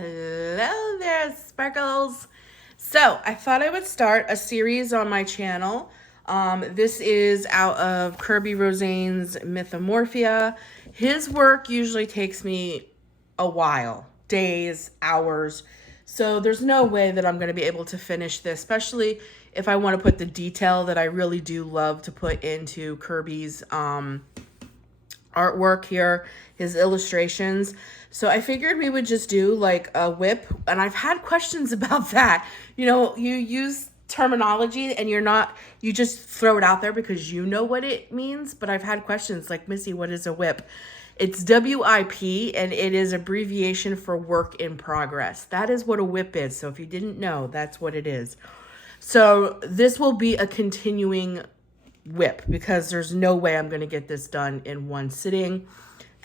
Hello there, Sparkles. So I thought I would start a series on my channel. This is out of Kerby Rosanes' Mythomorphia. His work usually takes me a while, days, hours. So there's no way that I'm going to be able to finish this, especially if I want to put the detail that I really do love to put into Kerby's artwork here, his illustrations. So I figured we would just do like a WIP, and I've had questions about that. You know, you use terminology and you just throw it out there because you know what it means, but I've had questions like, Missy, what is a WIP? It's WIP, and it is abbreviation for work in progress. That is what a WIP is. So if you didn't know, that's what it is. So this will be a continuing WIP because there's no way I'm going to get this done in one sitting.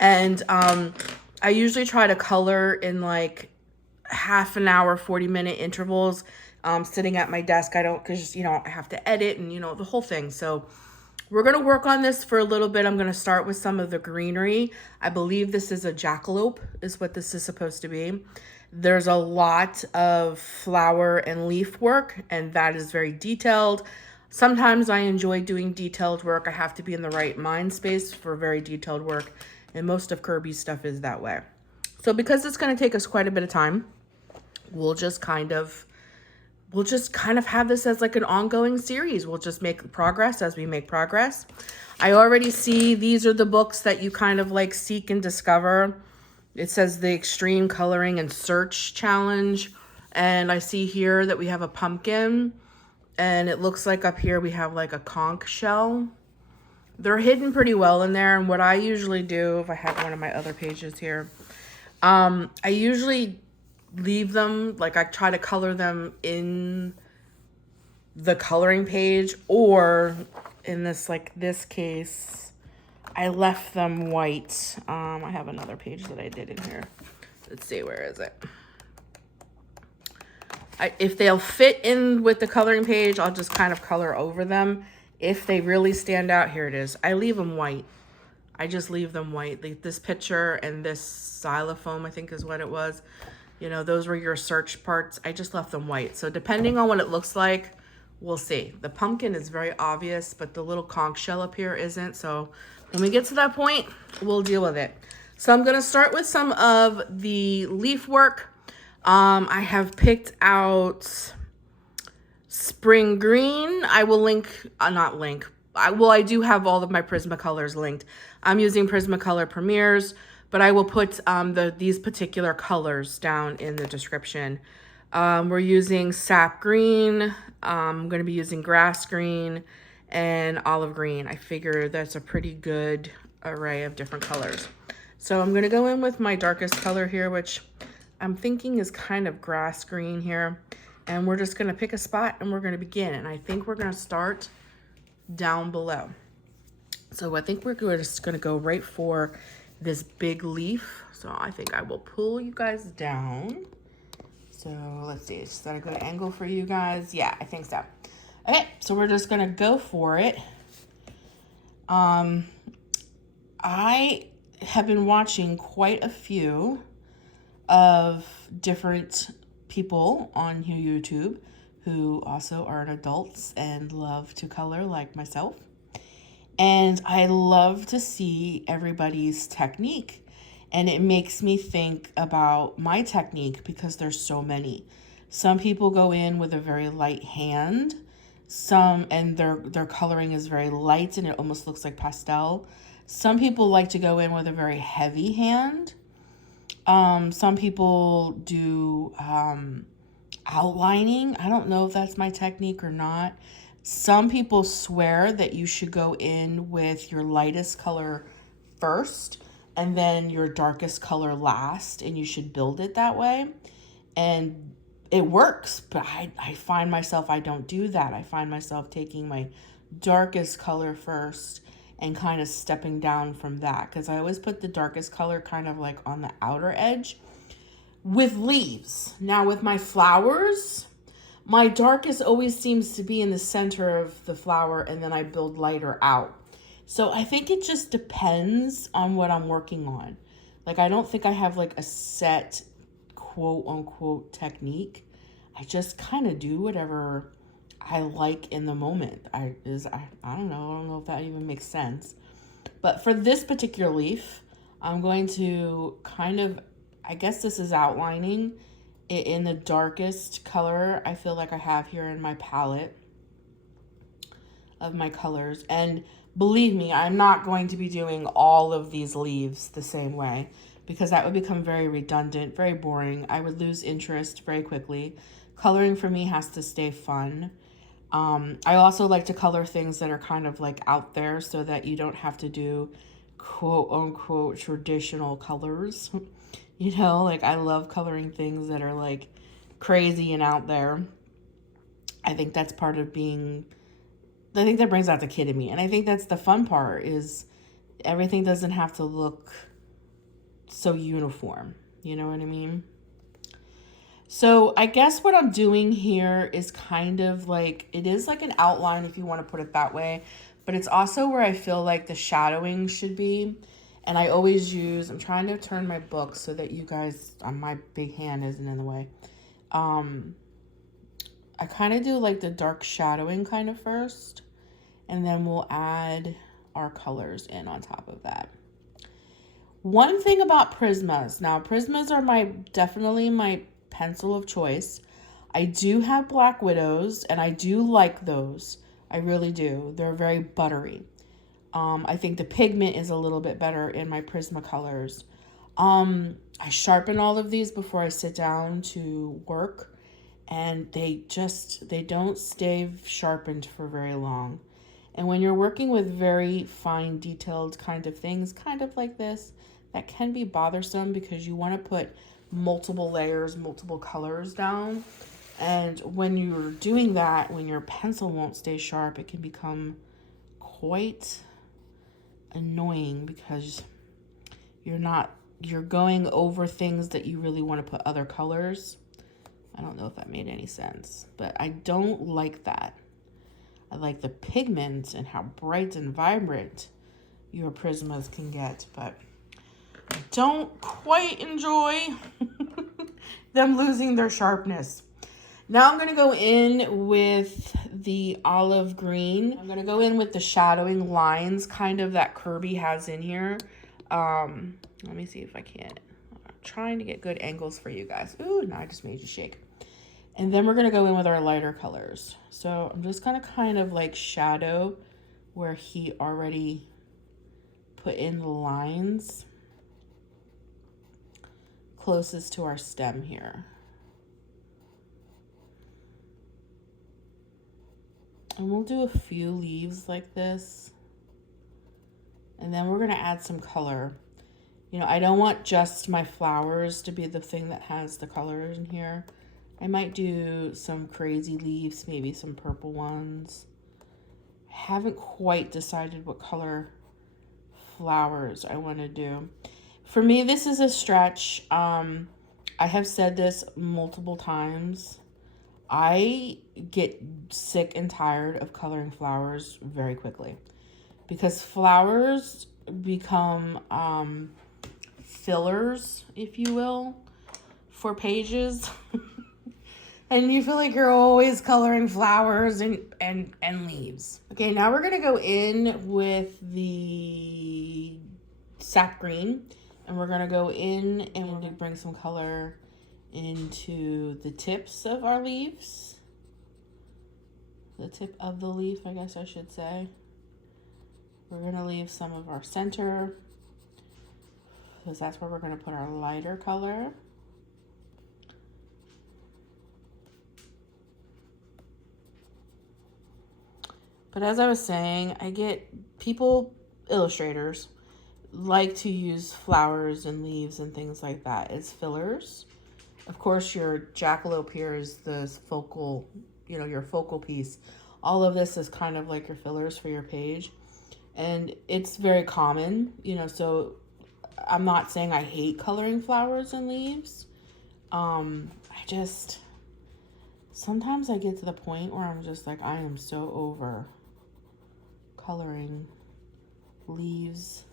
And I usually try to color in like half an hour, 40-minute intervals, sitting at my desk. I don't, because, you know, I have to edit and, you know, the whole thing. So we're going to work on this for a little bit. I'm going to start with some of the greenery. I believe this is a jackalope is what this is supposed to be. There's a lot of flower and leaf work, and that is very detailed. Sometimes I enjoy doing detailed work. I have to be in the right mind space for very detailed work, and most of Kerby's stuff is that way. So because it's going to take us quite a bit of time, we'll just kind of have this as like an ongoing series. We'll just make progress as we make progress. I already see these are the books that you kind of like seek and discover. It says the Extreme Coloring and Search Challenge. And I see here that we have a pumpkin. And it looks like up here we have like a conch shell. They're hidden pretty well in there. And what I usually do, if I had one of my other pages here, I usually leave them, like I try to color them in the coloring page, or in this, like this case, I left them white. I have another page that I did in here. Let's see, where is it? If they'll fit in with the coloring page, I'll just kind of color over them. If they really stand out, here it is. I leave them white. I just leave them white. Like this picture and this xylophone, I think is what it was. You know, those were your search parts. I just left them white. So depending on what it looks like, we'll see. The pumpkin is very obvious, but the little conch shell up here isn't. So when we get to that point, we'll deal with it. So I'm going to start with some of the leaf work. I have picked out spring green. I will link, not link. I do have all of my Prismacolors linked. I'm using Prismacolor Premieres, but I will put these particular colors down in the description. We're using sap green. I'm going to be using grass green and olive green. I figure that's a pretty good array of different colors. So I'm going to go in with my darkest color here, which I'm thinking is kind of grass green here. And we're just going to pick a spot and we're going to begin. And I think we're going to start down below. So I think we're just going to go right for this big leaf. So I think I will pull you guys down. So let's see, is that a good angle for you guys? Yeah, I think so. Okay, so we're just going to go for it. I have been watching quite a few of different people on YouTube who also are adults and love to color like myself. And I love to see everybody's technique. And it makes me think about my technique because there's so many. Some people go in with a very light hand. And their coloring is very light and it almost looks like pastel. Some people like to go in with a very heavy hand. Some people do outlining. I don't know if that's my technique or not. Some people swear that you should go in with your lightest color first and then your darkest color last, and you should build it that way. And it works, but I find myself, I don't do that. I find myself taking my darkest color first and kind of stepping down from that, because I always put the darkest color kind of like on the outer edge with leaves. Now with my flowers, my darkest always seems to be in the center of the flower, and then I build lighter out. So I think it just depends on what I'm working on. Like, I don't think I have like a set quote unquote technique. I just kind of do whatever I like in the moment. I don't know if that even makes sense. But for this particular leaf, I'm going to kind of, I guess this is outlining it in the darkest color I feel like I have here in my palette of my colors. And believe me, I'm not going to be doing all of these leaves the same way, because that would become very redundant, very boring. I would lose interest very quickly. Coloring for me has to stay fun. I also like to color things that are kind of like out there, so that you don't have to do quote unquote traditional colors. You know, like I love coloring things that are like crazy and out there. I think that's part of being, I think that brings out the kid in me. And I think that's the fun part, is everything doesn't have to look so uniform. You know what I mean? So I guess what I'm doing here is kind of like, it is like an outline if you want to put it that way, but it's also where I feel like the shadowing should be. And I always use, I'm trying to turn my book so that you guys, my big hand isn't in the way. I kind of do like the dark shadowing kind of first, and then we'll add our colors in on top of that. One thing about Prismas, now Prismas are definitely my pencil of choice. I do have Black Widows, and I do like those. I really do. They're very buttery. I think the pigment is a little bit better in my Prismacolors. I sharpen all of these before I sit down to work, and they don't stay sharpened for very long. And when you're working with very fine detailed kind of things, kind of like this, that can be bothersome, because you want to put multiple layers, multiple colors down. And when you're doing that, when your pencil won't stay sharp, it can become quite annoying, because you're going over things that you really want to put other colors. I don't know if that made any sense, but I don't like that. I like the pigment and how bright and vibrant your Prismas can get, but I don't quite enjoy them losing their sharpness. Now I'm going to go in with the olive green. I'm going to go in with the shadowing lines kind of that Kerby has in here. Let me see if I can. I'm trying to get good angles for you guys. Ooh, no, I just made you shake. And then we're going to go in with our lighter colors. So I'm just going to kind of like shadow where he already put in the lines closest to our stem here. And we'll do a few leaves like this. And then we're going to add some color. You know, I don't want just my flowers to be the thing that has the colors in here. I might do some crazy leaves, maybe some purple ones. I haven't quite decided what color flowers I want to do. For me, this is a stretch. I have said this multiple times. I get sick and tired of coloring flowers very quickly, because flowers become fillers, if you will, for pages. And you feel like you're always coloring flowers and leaves. Okay, now we're gonna go in with the sap green, and we're gonna go in and we're gonna bring some color into the tips of our leaves. The tip of the leaf, I guess I should say. We're gonna leave some of our center, because that's where we're gonna put our lighter color. But as I was saying, I get illustrators like to use flowers and leaves and things like that as fillers. Of course, your jackalope here is the focal, your focal piece. All of this is kind of like your fillers for your page. And it's very common, so I'm not saying I hate coloring flowers and leaves. Sometimes I get to the point where I'm just like, I am so over coloring leaves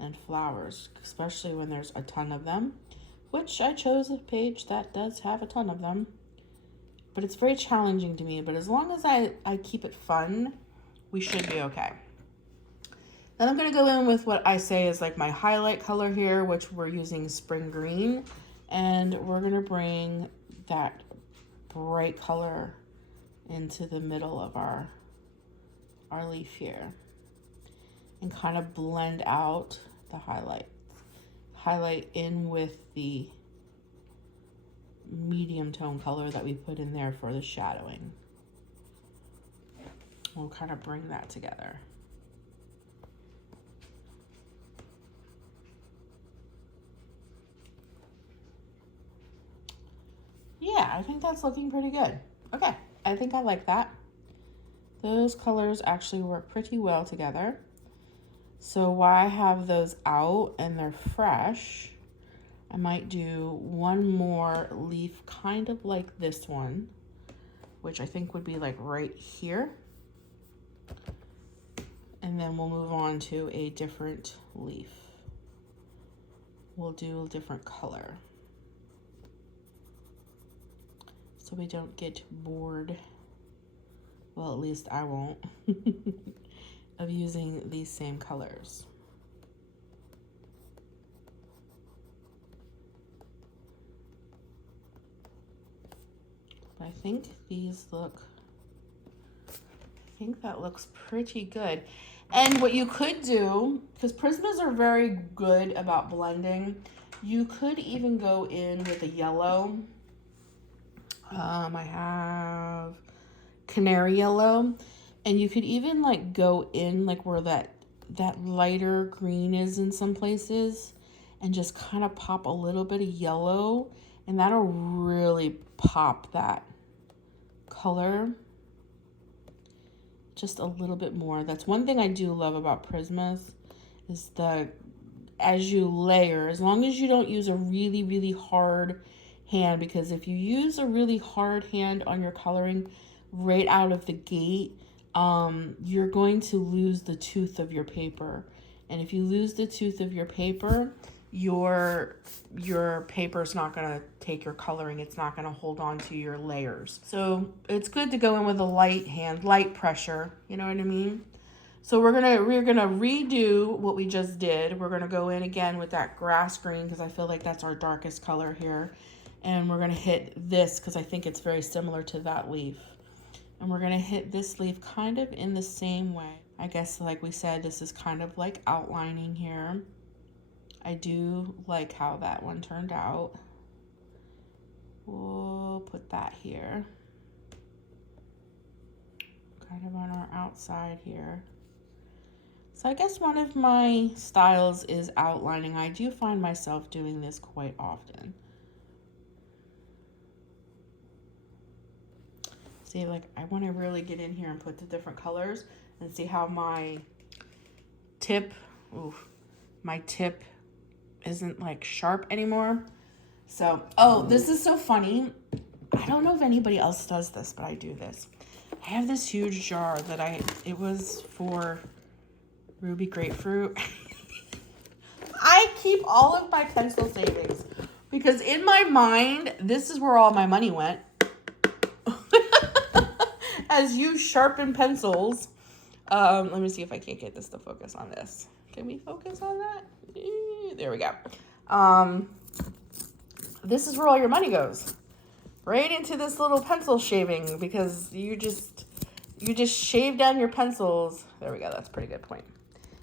and flowers, especially when there's a ton of them. which I chose a page that does have a ton of them. But it's very challenging to me. But as long as I keep it fun, we should be okay. Then I'm going to go in with what I say is like my highlight color here, which we're using spring green. And we're going to bring that bright color into the middle of our leaf here. And kind of blend out the highlight in with the medium tone color that we put in there for the shadowing. We'll kind of bring that together. Yeah, I think that's looking pretty good. Okay, I think I like that. Those colors actually work pretty well together. So while I have those out and they're fresh, I might do one more leaf kind of like this one, which I think would be like right here. And then we'll move on to a different leaf. We'll do a different color, so we don't get bored. Well, at least I won't, of using these same colors. But I think these look, I think that looks pretty good. And what you could do, because Prismas are very good about blending, you could even go in with a yellow. I have canary yellow, and you could even like go in like where that lighter green is in some places, and just kind of pop a little bit of yellow, and that'll really pop that color just a little bit more. That's one thing I do love about Prismas, is as you layer, as long as you don't use a really, really hard hand, because if you use a really hard hand on your coloring right out of the gate, you're going to lose the tooth of your paper. And if you lose the tooth of your paper, your paper's not going to take your coloring. It's not going to hold on to your layers. So it's good to go in with a light hand, light pressure, you know what I mean? So we're gonna redo what we just did. We're gonna go in again with that grass green, because I feel like that's our darkest color here. And we're gonna hit this because I think it's very similar to that leaf. And we're gonna hit this leaf kind of in the same way. I guess, like we said, this is kind of like outlining here. I do like how that one turned out. We'll put that here. Kind of on our outside here. So I guess one of my styles is outlining. I do find myself doing this quite often. See, like, I want to really get in here and put the different colors and see how my tip isn't like sharp anymore. So, oh, this is so funny. I don't know if anybody else does this, but I do this. I have this huge jar that it was for Ruby Grapefruit. I keep all of my pencil savings because in my mind, this is where all my money went. As you sharpen pencils. Let me see if I can't get this to focus on this. Can we focus on that? There we go. This is where all your money goes. Right into this little pencil shaving, because you just shave down your pencils. There we go. That's a pretty good point.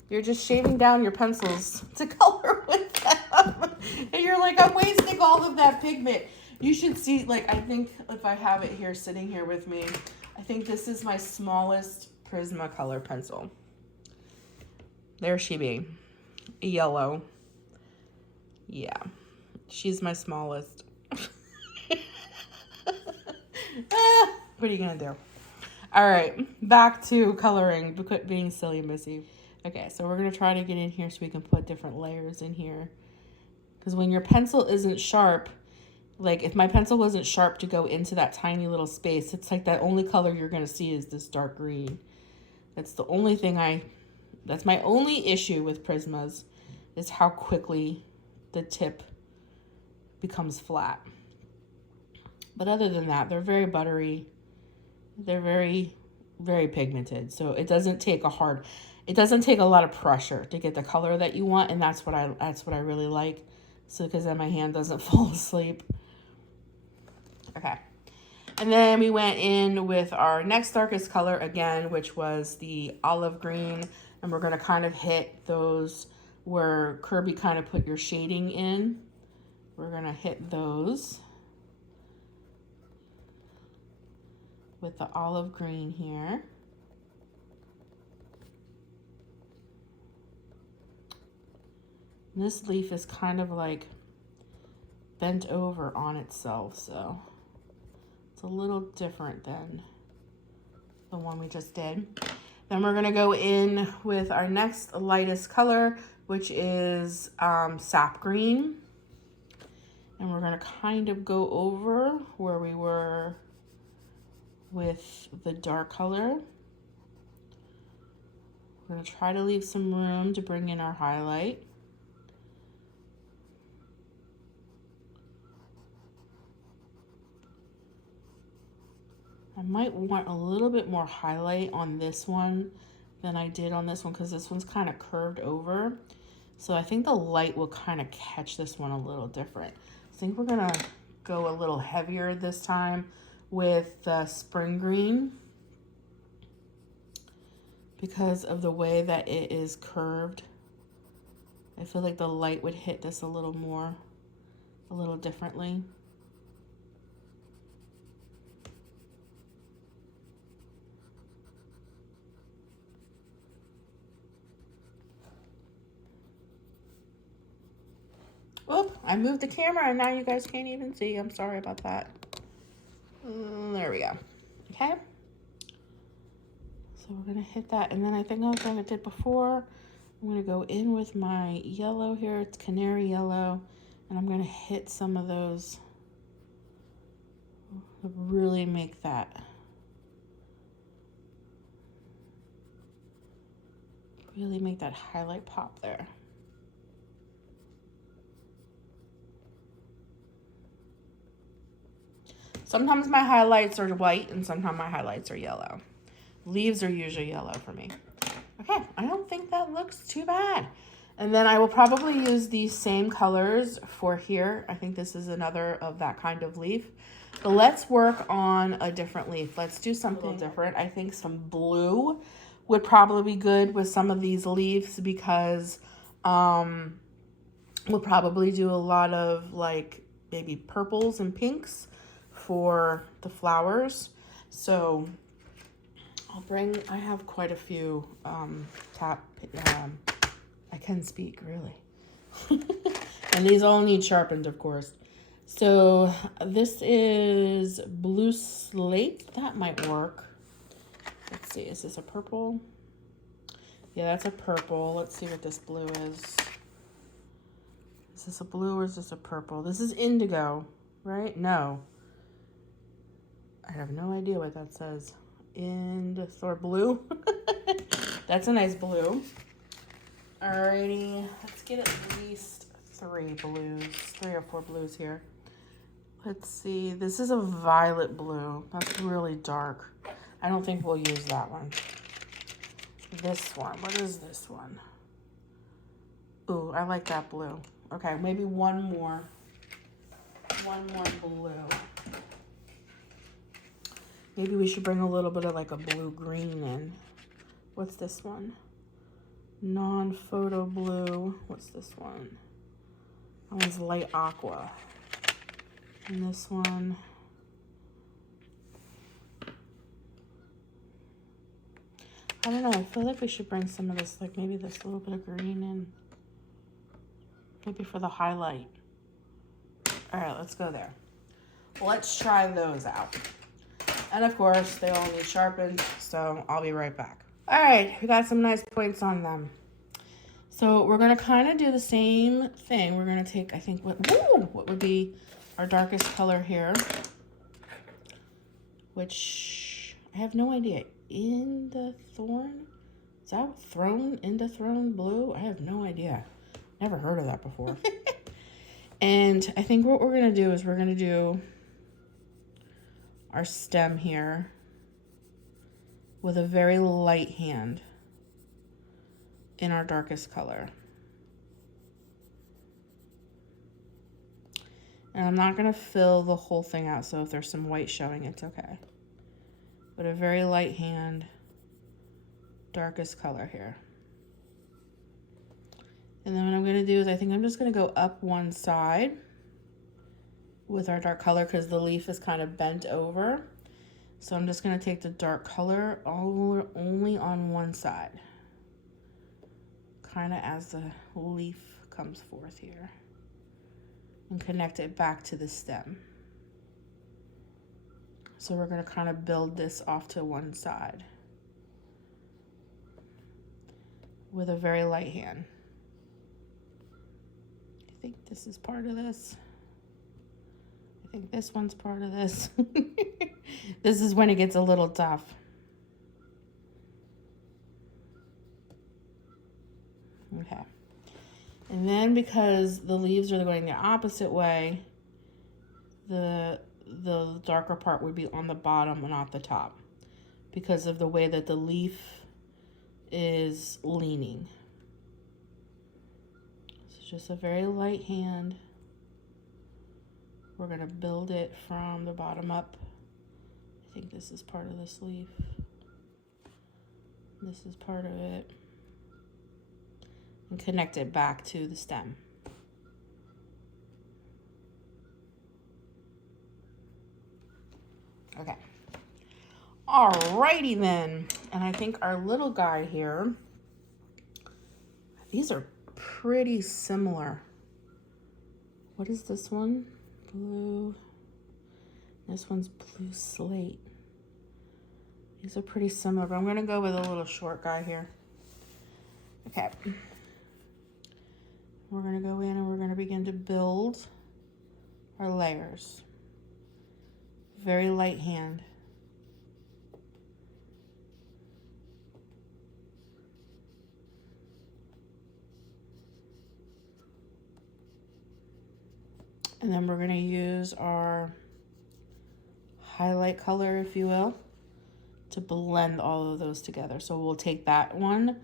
You're just shaving down your pencils to color with them. And you're like, I'm wasting all of that pigment. You should see, like, I think if I have it here sitting here with me, I think this is my smallest Prismacolor pencil. There she be. Yellow. Yeah. She's my smallest. What are you going to do? All right. Back to coloring. Being silly, Missy. Okay, so we're going to try to get in here so we can put different layers in here. Because when your pencil isn't sharp, like if my pencil wasn't sharp to go into that tiny little space, it's like that only color you're going to see is this dark green. That's the only thing that's my only issue with Prismas, is how quickly the tip becomes flat. But other than that, they're very buttery. They're very, very pigmented. So it doesn't take a lot of pressure to get the color that you want, and that's what I really like. So because then my hand doesn't fall asleep. Okay. And then we went in with our next darkest color again, which was the olive green. And we're going to kind of hit those where Kerby kind of put your shading in. We're going to hit those with the olive green here. And this leaf is kind of like bent over on itself, so it's a little different than the one we just did. Then we're gonna go in with our next lightest color, which is sap green. And we're gonna kind of go over where we were with the dark color. We're gonna try to leave some room to bring in our highlight. I might want a little bit more highlight on this one than I did on this one because this one's kind of curved over. So I think the light will kind of catch this one a little different. I think we're gonna go a little heavier this time with the spring green because of the way that it is curved. I feel like the light would hit this a little differently. Oh, I moved the camera and now you guys can't even see. I'm sorry about that. There we go. Okay. So we're gonna hit that. And then I think like I did before, I'm gonna go in with my yellow here. It's canary yellow. And I'm gonna hit some of those. Really make that. Really make that highlight pop there. Sometimes my highlights are white and sometimes my highlights are yellow. Leaves are usually yellow for me. Okay, I don't think that looks too bad. And then I will probably use these same colors for here. I think this is another of that kind of leaf. But let's work on a different leaf. Let's do something different. I think some blue would probably be good with some of these leaves because we'll probably do a lot of like maybe purples and pinks for the flowers. So I have quite a few I can speak really. And these all need sharpened, of course. So this is blue slate. That might work. Let's see, is this a purple? Yeah, that's a purple. Let's see what this blue is. Is this a blue or is this a purple? This is indigo, right? No. I have no idea what that says. Or blue. That's a nice blue. Alrighty, let's get at least 3 or 4 blues here. Let's see, this is a violet blue. That's really dark. I don't think we'll use that one. This one, what is this one? Ooh, I like that blue. Okay, maybe one more blue. Maybe we should bring a little bit of like a blue-green in. What's this one? Non-photo blue. What's this one? That one's light aqua. And this one. I don't know. I feel like we should bring some of this, like maybe this little bit of green in. Maybe for the highlight. All right, let's go there. Let's try those out. And of course, they all need sharpened, so I'll be right back. All right, we got some nice points on them. So we're gonna kind of do the same thing. We're gonna take, I think, what would be our darkest color here, which I have no idea. In the thorn? Is that throne? In the throne blue? I have no idea. Never heard of that before. And I think what we're gonna do is we're gonna do our stem here with a very light hand in our darkest color. And I'm not gonna fill the whole thing out, so if there's some white showing, it's okay. But a very light hand, darkest color here. And then what I'm gonna do is I think I'm just gonna go up one side with our dark color because the leaf is kind of bent over. So I'm just gonna take the dark color only on one side, kind of as the leaf comes forth here, and connect it back to the stem. So we're gonna kind of build this off to one side with a very light hand. I think this is part of this. I think this one's part of this. This is when it gets a little tough. Okay. And then because the leaves are going the opposite way, the darker part would be on the bottom and not the top because of the way that the leaf is leaning. So just a very light hand. We're gonna build it from the bottom up. I think this is part of this leaf. This is part of it. And connect it back to the stem. Okay. Alrighty then. And I think our little guy here, these are pretty similar. What is this one? Blue. This one's blue slate. These are pretty similar, but I'm gonna go with a little short guy here. Okay. We're gonna go in and we're gonna begin to build our layers. Very light hand. And then we're gonna use our highlight color, if you will, to blend all of those together. So we'll take that one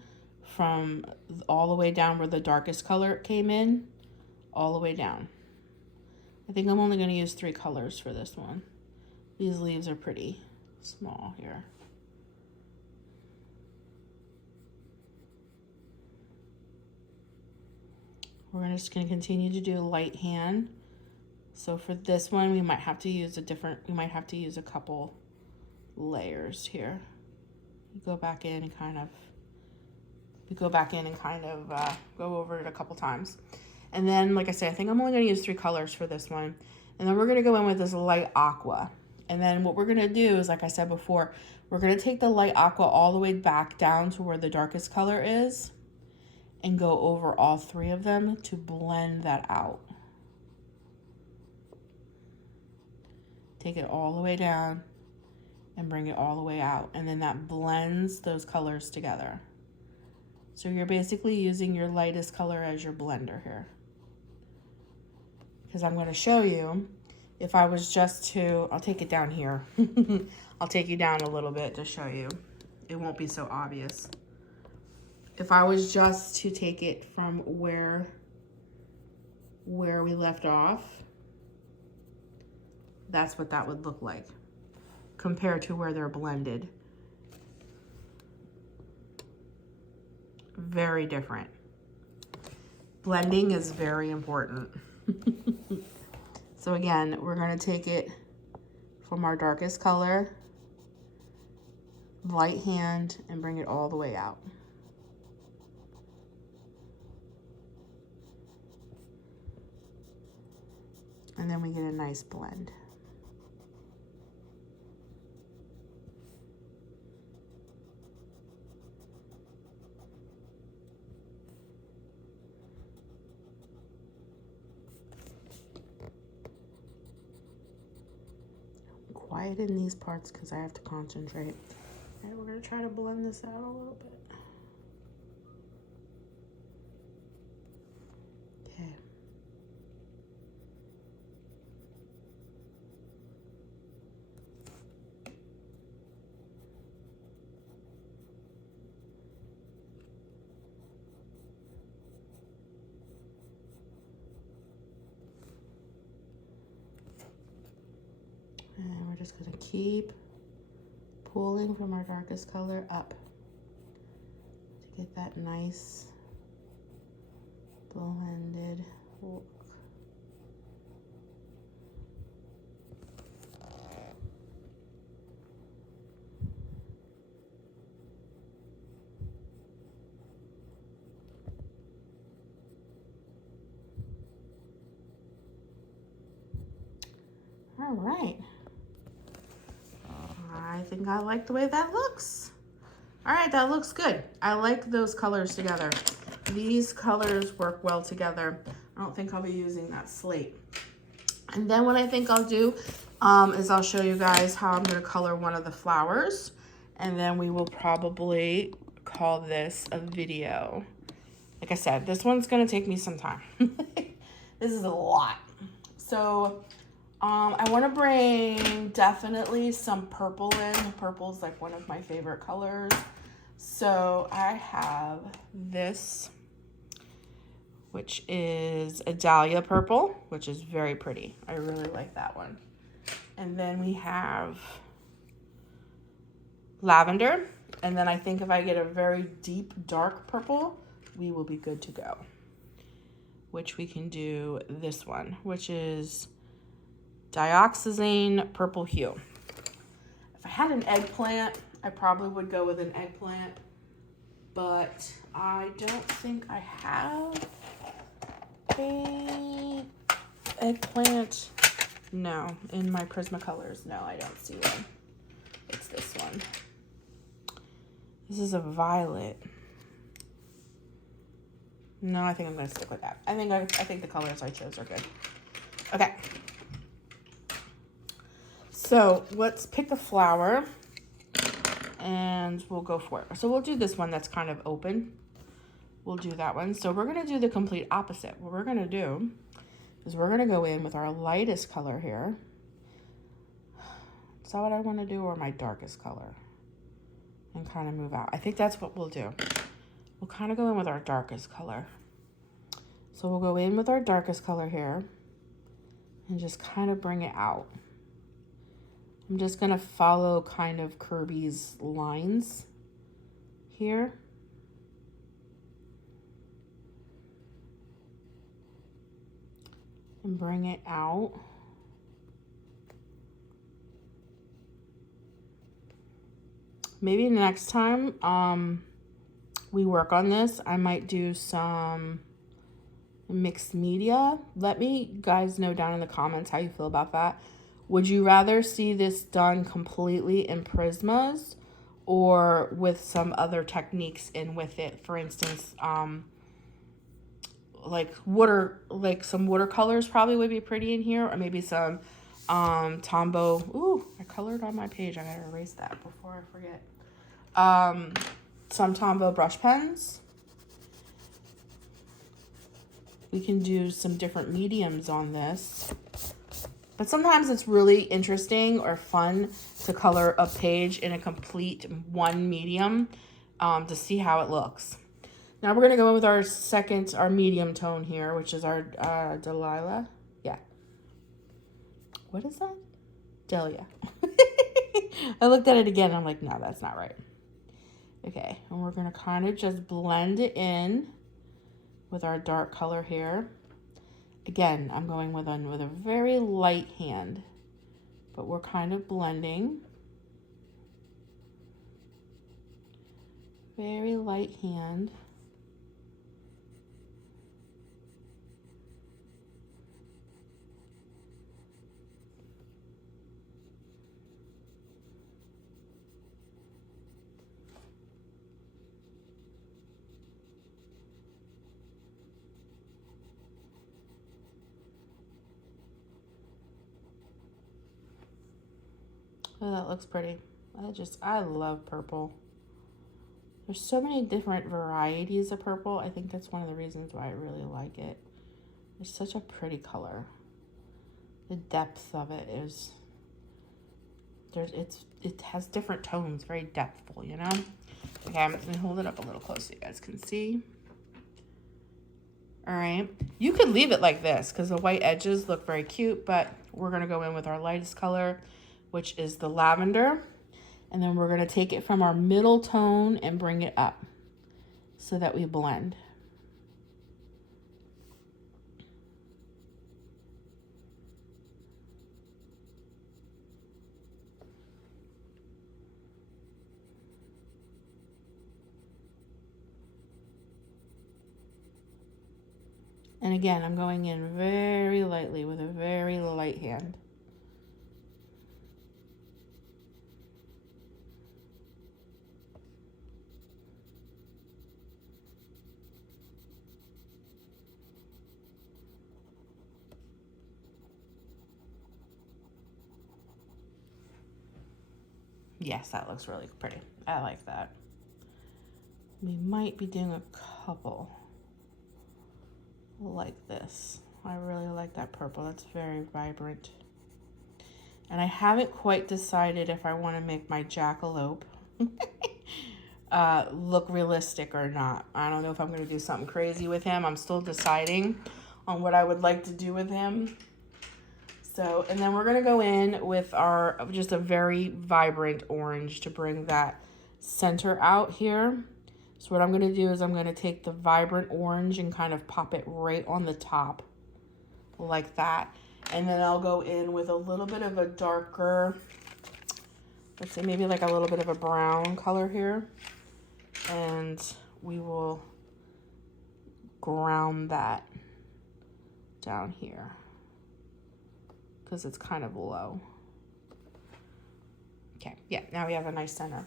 from all the way down where the darkest color came in, all the way down. I think I'm only gonna use 3 colors for this one. These leaves are pretty small here. We're just gonna continue to do light hand. So for this one, we might have to use a couple layers here. We go back in and kind of go over it a couple times. And then, like I said, I think I'm only gonna use 3 colors for this one. And then we're gonna go in with this light aqua. And then what we're gonna do is, like I said before, we're gonna take the light aqua all the way back down to where the darkest color is and go over all 3 of them to blend that out. Take it all the way down and bring it all the way out. And then that blends those colors together. So you're basically using your lightest color as your blender here. Because I'm going to show you, if I was just to, I'll take it down here. I'll take you down a little bit to show you. It won't be so obvious. If I was just to take it from where we left off, that's what that would look like compared to where they're blended. Very different. Blending is very important. So again, we're going to take it from our darkest color, light hand, and bring it all the way out. And then we get a nice blend. Quiet in these parts because I have to concentrate. And we're going to try to blend this out a little bit. Okay. just gonna keep pulling from our darkest color up to get that nice blended look. All right. I think I like the way that looks. All right, that looks good. I like those colors together. These colors work well together. I don't think I'll be using that slate. And then what I think I'll do is I'll show you guys how I'm gonna color one of the flowers. And then we will probably call this a video. Like I said, this one's gonna take me some time. This is a lot. So I want to bring definitely some purple in. Purple is like one of my favorite colors. So I have this, which is a dahlia purple, which is very pretty. I really like that one. And then we have lavender. And then I think if I get a very deep dark purple, we will be good to go. Which we can do this one, which is dioxazine purple hue. If I had an eggplant, I probably would go with an eggplant, but I don't think I have a eggplant. No, in my Prismacolors, no, I don't see one. It's this one. This is a violet. No, I think I'm gonna stick with that. I think the colors I chose are good. Okay. So let's pick a flower and we'll go for it. So we'll do this one that's kind of open. We'll do that one. So we're gonna do the complete opposite. What we're gonna do is we're gonna go in with our lightest color here. Is that what I wanna do, or my darkest color? And kind of move out. I think that's what we'll do. We'll kind of go in with our darkest color. So we'll go in with our darkest color here and just kind of bring it out. I'm just gonna follow kind of Kerby's lines here. And bring it out. Maybe next time we work on this, I might do some mixed media. Let me guys know down in the comments how you feel about that. Would you rather see this done completely in Prismas or with some other techniques in with it? For instance, like some watercolors probably would be pretty in here, or maybe some Tombow. Ooh, I colored on my page. I gotta erase that before I forget. Some Tombow brush pens. We can do some different mediums on this. But sometimes it's really interesting or fun to color a page in a complete one medium to see how it looks. Now we're gonna go in with our medium tone here, which is our Delilah. Yeah. What is that? Delia. I looked at it again and I'm like, no, that's not right. Okay, and we're gonna kind of just blend it in with our dark color here. Again, I'm going with a very light hand, but we're kind of blending. Very light hand. Oh, that looks pretty. I love purple. There's so many different varieties of purple. I think that's one of the reasons why I really like it. It's such a pretty color. The depth of it is, it has different tones, very depthful, you know? Okay, I'm gonna hold it up a little close so you guys can see. All right, you could leave it like this because the white edges look very cute, but we're gonna go in with our lightest color, which is the lavender. And then we're gonna take it from our middle tone and bring it up so that we blend. And again, I'm going in very lightly with a very light hand. Yes, that looks really pretty. I like that. We might be doing a couple like this. I really like that purple. That's very vibrant. And I haven't quite decided if I want to make my jackalope look realistic or not. I don't know if I'm going to do something crazy with him. I'm still deciding on what I would like to do with him. So, and then we're going to go in with our, just a very vibrant orange to bring that center out here. So what I'm going to do is I'm going to take the vibrant orange and kind of pop it right on the top like that. And then I'll go in with a little bit of a darker, let's say maybe like a little bit of a brown color here. And we will ground that down here because it's kind of low. Okay, yeah, now we have a nice center.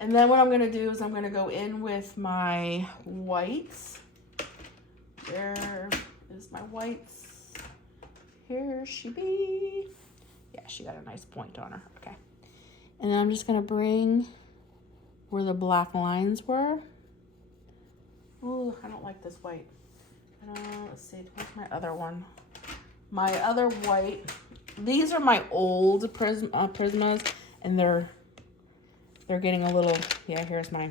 And then what I'm gonna do is I'm gonna go in with my whites. Where is my whites? Here she be. Yeah, she got a nice point on her, okay. And then I'm just gonna bring where the black lines were. Oh, I don't like this white. Let's see, where's my other one? My other white, these are my old Prismas, and they're getting a little, yeah, here's my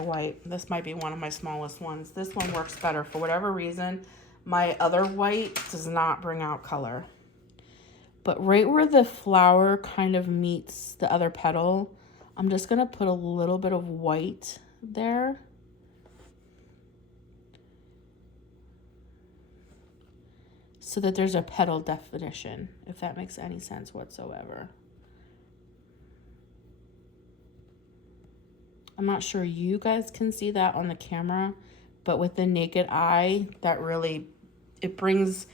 white. This might be one of my smallest ones. This one works better for whatever reason. My other white does not bring out color. But right where the flower kind of meets the other petal, I'm just gonna put a little bit of white there. So that there's a petal definition, if that makes any sense whatsoever. I'm not sure you guys can see that on the camera, but with the naked eye, that really, it brings,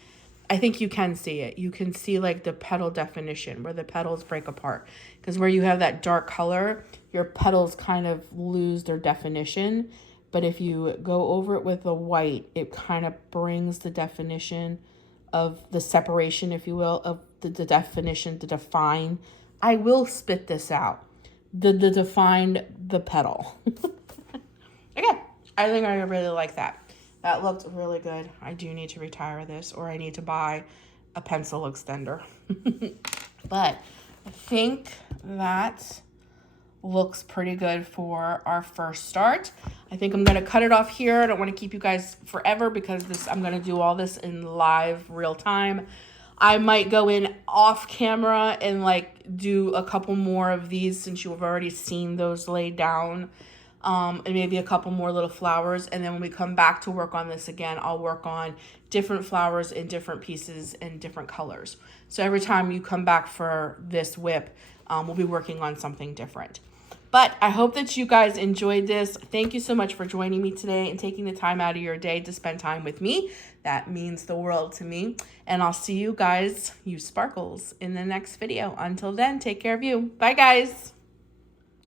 I think you can see it. You can see like the petal definition where the petals break apart. Because where you have that dark color, your petals kind of lose their definition. But if you go over it with the white, it kind of brings the definition of the separation, if you will, of the definition to define. I will spit this out. The defined the petal. Okay, I think I really like that. That looked really good. I do need to retire this, or I need to buy a pencil extender. But I think that looks pretty good for our first start. I think I'm gonna cut it off here. I don't want to keep you guys forever because I'm gonna do all this in live real time. I might go in off camera and like do a couple more of these since you've already seen those laid down, and maybe a couple more little flowers. And then when we come back to work on this again, I'll work on different flowers in different pieces and different colors. So every time you come back for this WIP, we'll be working on something different. But I hope that you guys enjoyed this. Thank you so much for joining me today and taking the time out of your day to spend time with me. That means the world to me. And I'll see you guys, you sparkles, in the next video. Until then, take care of you. Bye, guys.